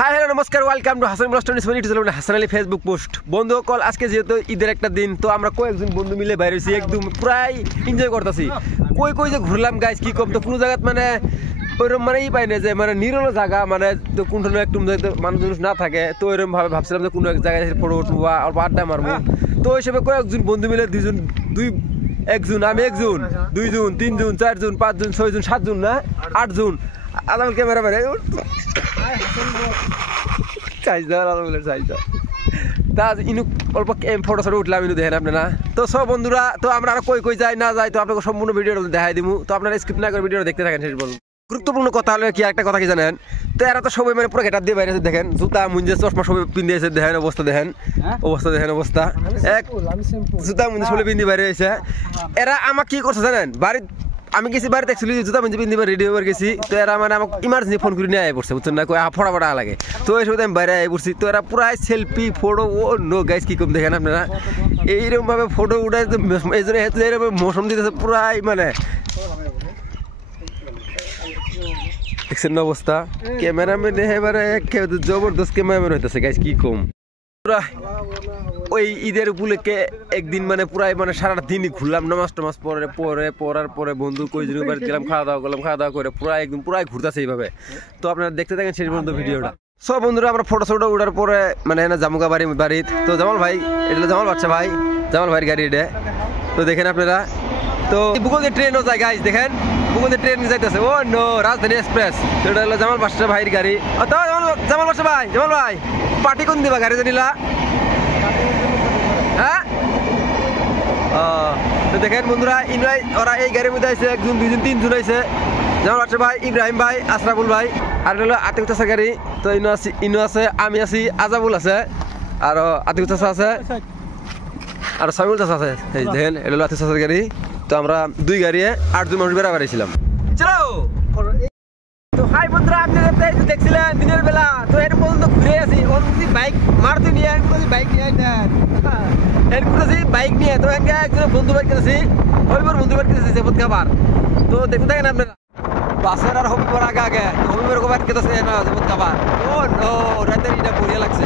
High hello নমস্কার, welcome to Hasan blogs 2020 Hasan Ali Facebook post. বন্ধু কল আজকে যেহেতু ঈদের একটা দিন, তো আমরা কয়েকজন বন্ধু মিলে বাইরে হয়েছি, একদম প্রায় এনজয় করতেছি। কই কই যে ঘুরলাম গাইজ, কি কম তো কোনো জায়গায় মানে ওইরকম মানে পাই না যে মানে নিরল জায়গা, মানে তো কোনটা একটু মানুষ না থাকে, তো ওইরকম ভাবে ভাবছিলাম যে কোনো এক জায়গায় ফটো উঠবো বা আড্ডা মারবো। তো ওই হিসেবে কয়েকজন বন্ধু মিলে একজন আমি, একজন, দুইজন, তিনজন, চারজন, পাঁচজন, ছয়জন, সাতজন না আটজন আলাদা ক্যামেরা মানে অল্প ফটো ফটো উঠলাম ইনু দেখেন আপনারা। তো সব বন্ধুরা, তো আমরা আরো কই কই যাই না যাই, তো আপনাকে সম্পূর্ণ ভিডিওটা দেখাই দিব। তো আপনারা স্কিপ না করে ভিডিওটা দেখতে থাকেন শেষ পর্যন্ত। গুরুত্বপূর্ণ কথা হলো কি, একটা কথা কি জানেন, তো এরা তো সবাই মানে পুরো গেটার দিয়ে বাইরে দেখেন, জুতা মুঞ্জে চশমা সবাই পিন্ধে এসে দেখেন, অবস্থা দেখেন, অবস্থা এক জুতা মুঞ্জে সবাই পিন্ধে বাইরে এসে। এরা আমাকে কি করছে জানেন, বাড়ির আমি গেছি বাড়িতে অ্যাকচুয়ালি জুতা মুঞ্জে পিন্ধে রেডি হয়ে গেছি। তো এরা মানে আমাকে ইমার্জেন্সি ফোন করে নিয়ে আয় পড়ছে, বুঝছেন না, ফটা লাগে। তো এই সময় আমি বাইরে আয় পড়ছি, তো এরা পুরাই সেলফি ফটো ও নো গাইজ কি কম দেখেন আপনারা, এইরকম ভাবে ফটো উঠায়, এই জন্য এরকম মৌসুম দিতেছে পুরাই মানে দেখছেন না অবস্থা। ক্যামেরাম্যান এবারে জবরদস্ত ক্যামেরাম্যান হইতেছে গাইজ কি কম। ওই ঈদের উপলক্ষে একদিন মানে পুরাই মানে সারা দিনই ঘুরলাম, নামাজ টামাজ পড়ার পরে বন্ধু কয়েকজন বাড়ি গেলাম, খাওয়া দাওয়া করে পুরাই একদম পুরাই ঘুরতেছে এইভাবে। তো আপনারা দেখতে থাকেন শেষ পর্যন্ত ভিডিওটা। সব বন্ধুরা আমরা ফটো উঠার পরে মানে জামুকা বাড়িত, তো জামাল ভাই, এটা জামাল বাচ্চা ভাই, জামাল ভাইয়ের গাড়ি এটা। তো দেখেন আপনারা, তো বুকলদের ট্রেনও যায় গাইজ, দেখেন বুকলদের ট্রেন যাইতেছে, ও নো রাজধানী এক্সপ্রেস। তো এটা হলো জামাল বাচ্চা ভাইয়ের গাড়ি। জামাল বাচ্চা ভাই, জামাল ভাই পার্টি কোন দিবা গাড়ি জানিলা? হ্যাঁ, তো দেখেন বন্ধুরা, ওরা এই গাড়ির মধ্যে আছে, একজন, দুইজন, তিনজন আছে। জামাল বাচ্চা ভাই, ইব্রাহিম ভাই, আশরাফুল ভাই, আর হলো আতিক চাষা গাড়ি। তো ইনু আছে, আমি আছি, আজাবুল আছে, আর আতিক চাষা আছে, আর সামিউল চাষা আছে। এই দেখেন এটা হলো আতিক চাষার গাড়ি। তো আমরা দুই গাড়ি 8জন মানুষ বেড়া ছিলাম। চলো তো হাই বন্ধুরা, আপনি দেখছিলেন দিনের বেলা, তো এর পর্যন্ত ঘুরে আসি। বাইক মারতে নিয়ে বাইক নিয়ে তো একজন বন্ধু বাইক কিনেছি, হবিবর বন্ধু বাইক কিনেছি সেবত খাবার। তো দেখতে থাকেন আপনারা, বাসের আর হবিবর আগে হবিবর বাইক কিনেছে সেবত খাবার। ও নো, রাতের এটা বঢ়িয়া লাগছে।